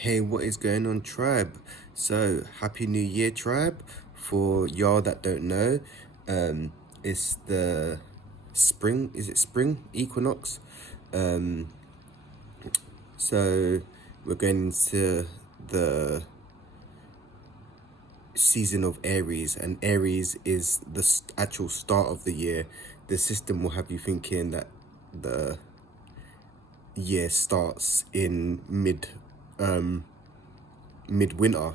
Hey, what is going on, tribe? So, Happy New Year, tribe. For y'all that don't know, it's the spring, is it spring equinox? Um, so we're going into the season of Aries, and Aries is the actual start of the year. The system will have you thinking that the year starts in midwinter,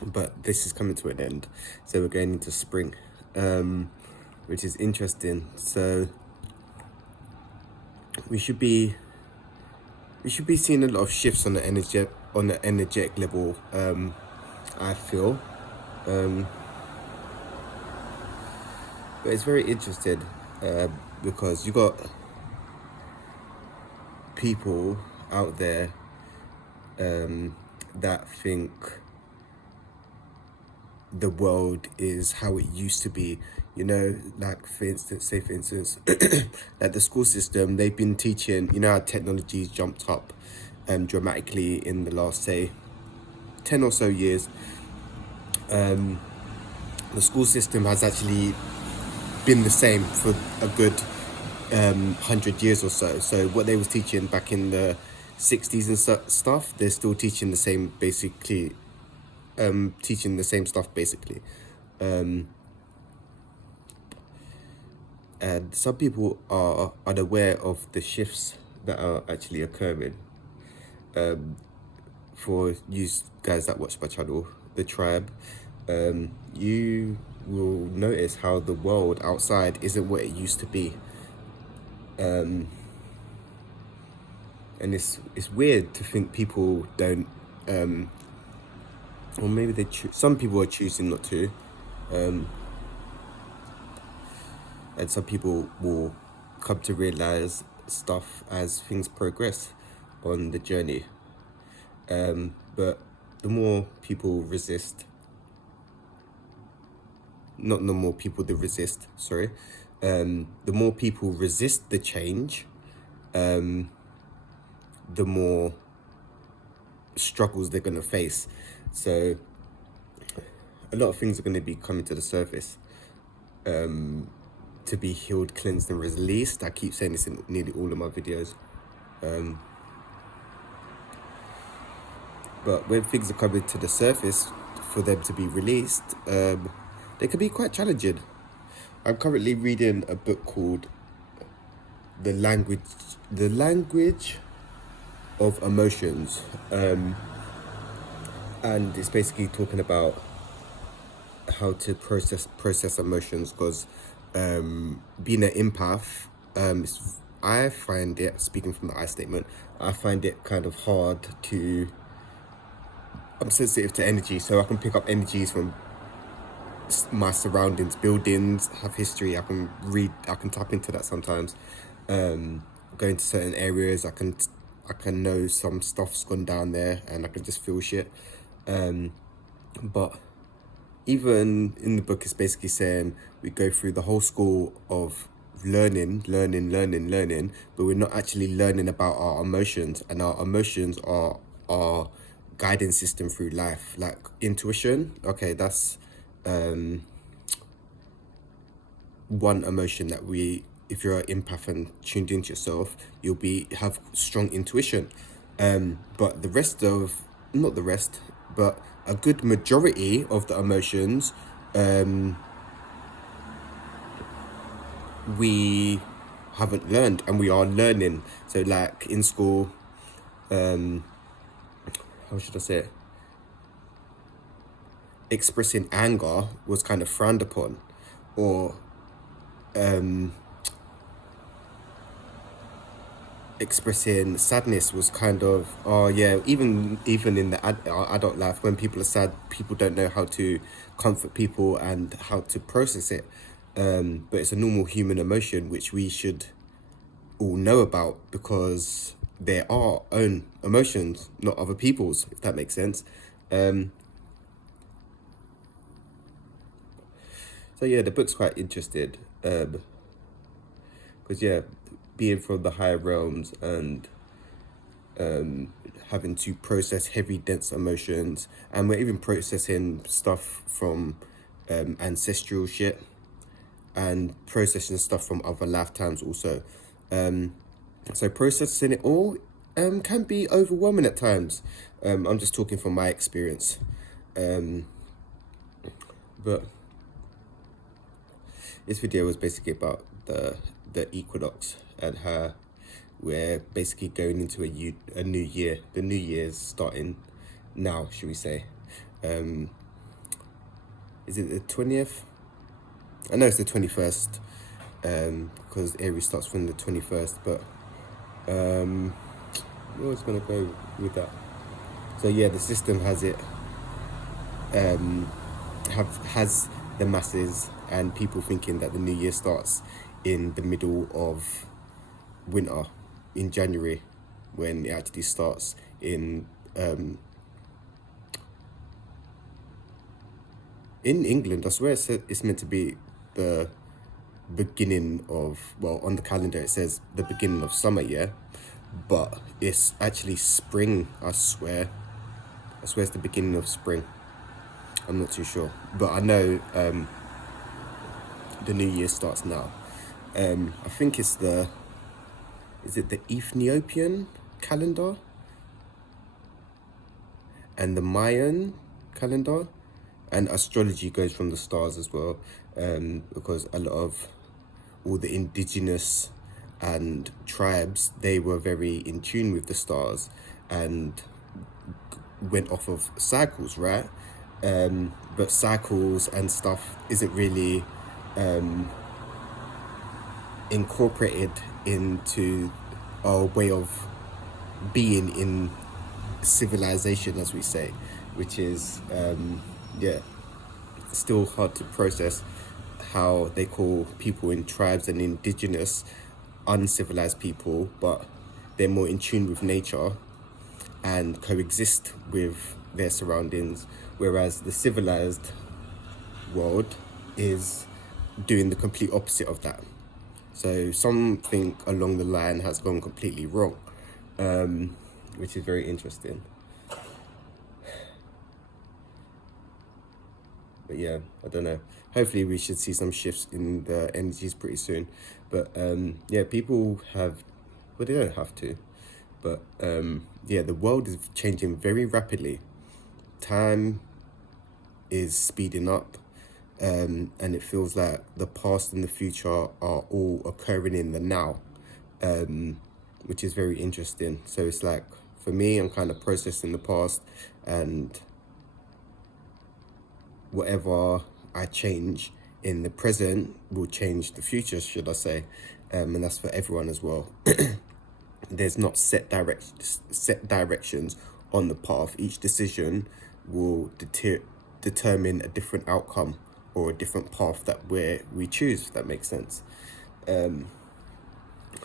but this is coming to an end, so we're going into spring, which is interesting. So we should be seeing a lot of shifts on the energetic level. I feel, but it's very interesting because you got people out there that think the world is how it used to be. Like for instance, like the school system, they've been teaching, how technology's jumped up dramatically in the last, say, 10 or so years. The school system has actually been the same for a good 100 years or so. So what they was teaching back in the 60s and stuff, they're still teaching the same, basically, teaching the same stuff, basically. And some people are unaware of the shifts that are actually occurring. For you guys that watch my channel, The Tribe, you will notice how the world outside isn't what it used to be. And it's weird to think people don't, or maybe some people are choosing not to, and some people will come to realize stuff as things progress on the journey. But the more people resist, not the more people that resist, sorry, the more people resist the change, the more struggles they're going to face. So a lot of things are going to be coming to the surface, to be healed, cleansed, and released. I keep saying this in nearly all of my videos. But when things are coming to the surface for them to be released, they can be quite challenging. I'm currently reading a book called The Language of Emotions. And it's basically talking about how to process emotions, because being an empath, I find it, speaking from the I statement, I find it kind of hard to, I'm sensitive to energy, so I can pick up energies from my surroundings. Buildings have history. I can tap into that sometimes. Going to certain areas, I can know some stuff's gone down there, and I can just feel shit. But even in the book, it's basically saying we go through the whole school of learning, but we're not actually learning about our emotions, and our emotions are our guiding system through life. Like intuition, okay, that's one emotion that if you're an empath and tuned into yourself, you'll have strong intuition. But the rest of, not the rest, but a good majority of the emotions, we haven't learned, and we are learning. So like in school, how should I say it? Expressing anger was kind of frowned upon, or expressing sadness was kind of, oh yeah, even in the adult life, when people are sad, people don't know how to comfort people and how to process it. But it's a normal human emotion which we should all know about, because they're our own emotions, not other people's, if that makes sense. So yeah, the book's quite interesting, because yeah, being from the higher realms and having to process heavy, dense emotions, and we're even processing stuff from ancestral shit and processing stuff from other lifetimes also. So processing it all can be overwhelming at times. I'm just talking from my experience. But this video was basically about the equinox and how we're basically going into a new year. The new year's starting now, should we say. Is it the 20th? I know it's the 21st, because Aries starts from the 21st, but I was gonna go with that. So yeah, the system has it, has the masses and people thinking that the new year starts in the middle of winter, in January, when it actually starts in England. I swear it's meant to be the beginning of, well, on the calendar it says the beginning of summer, yeah, but it's actually spring. I swear it's the beginning of spring. I'm not too sure, but I know the new year starts now. I think it's is it the Ethiopian calendar and the Mayan calendar, and astrology goes from the stars as well, because a lot of all the indigenous and tribes, they were very in tune with the stars and went off of cycles, right? But cycles and stuff isn't really incorporated into our way of being in civilization, as we say, which is yeah, still hard to process how they call people in tribes and indigenous uncivilized people, but they're more in tune with nature and coexist with their surroundings, whereas the civilized world is doing the complete opposite of that. So something along the line has gone completely wrong, which is very interesting. But yeah, I don't know. Hopefully we should see some shifts in the energies pretty soon. But yeah, people have, well, they don't have to, but yeah, the world is changing very rapidly. Time is speeding up, and it feels like the past and the future are all occurring in the now, which is very interesting. So it's like, for me, I'm kind of processing the past, and whatever I change in the present will change the future, should I say, and that's for everyone as well. There's not set directions on the path. Each decision will determine a different outcome or a different path that we choose, if that makes sense.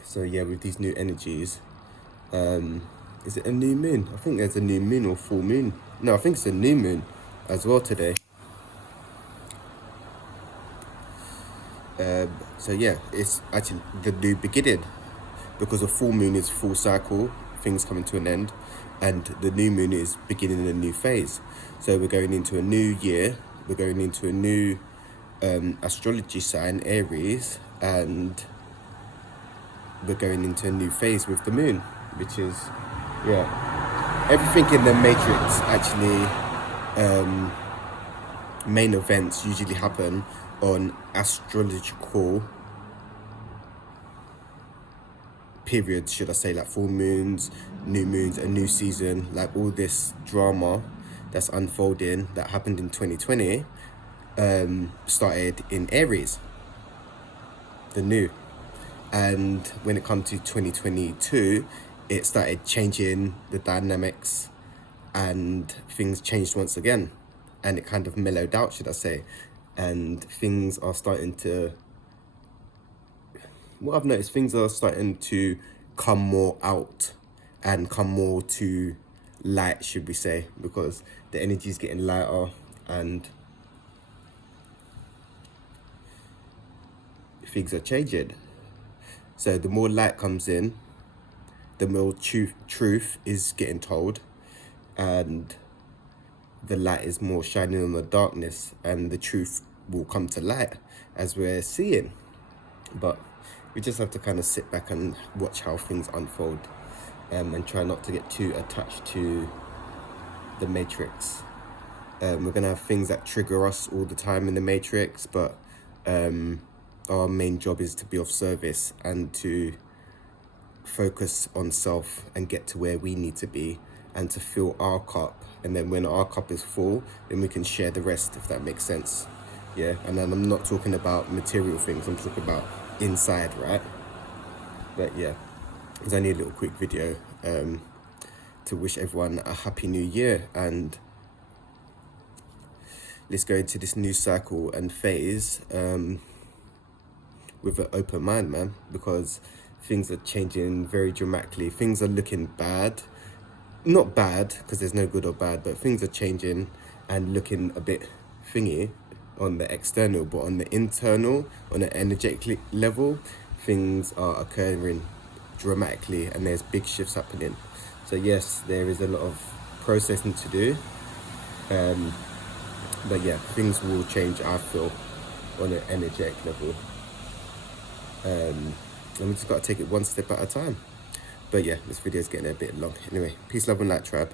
So yeah, with these new energies, is it a new moon? I think there's a new moon or full moon. No, I think it's a new moon as well today. So yeah, it's actually the new beginning, because a full moon is full cycle, things coming to an end, and the new moon is beginning a new phase. So we're going into a new year, we're going into a new astrology sign, Aries, and we're going into a new phase with the moon, which is, yeah, everything in the matrix actually, main events usually happen on astrological periods, should I say, like full moons, new moons, a new season, like all this drama that's unfolding that happened in 2020 started in Aries, the new. And when it comes to 2022, it started changing the dynamics and things changed once again, and it kind of mellowed out, should I say, and things are starting to, what I've noticed, things are starting to come more out and come more to light, should we say, because the energy is getting lighter and things are changing. So the more light comes in, the more truth is getting told, and the light is more shining on the darkness, and the truth will come to light as we're seeing. But we just have to kind of sit back and watch how things unfold, and try not to get too attached to the matrix. We're gonna have things that trigger us all the time in the matrix, but our main job is to be of service and to focus on self and get to where we need to be, and to fill our cup. And then when our cup is full, then we can share the rest, if that makes sense. Yeah, and then I'm not talking about material things, I'm talking about inside, right? But yeah, it's only a little quick video to wish everyone a happy new year, and let's go into this new cycle and phase with an open mind, man, because things are changing very dramatically. Things are looking bad. Not bad, because there's no good or bad, but things are changing and looking a bit thingy on the external, but on the internal, on an energetic level, things are occurring dramatically, and there's big shifts happening. So yes, there is a lot of processing to do, but yeah, things will change, I feel, on an energetic level, and we just got to take it one step at a time. But yeah, this video is getting a bit long. Anyway, peace, love and light, tribe.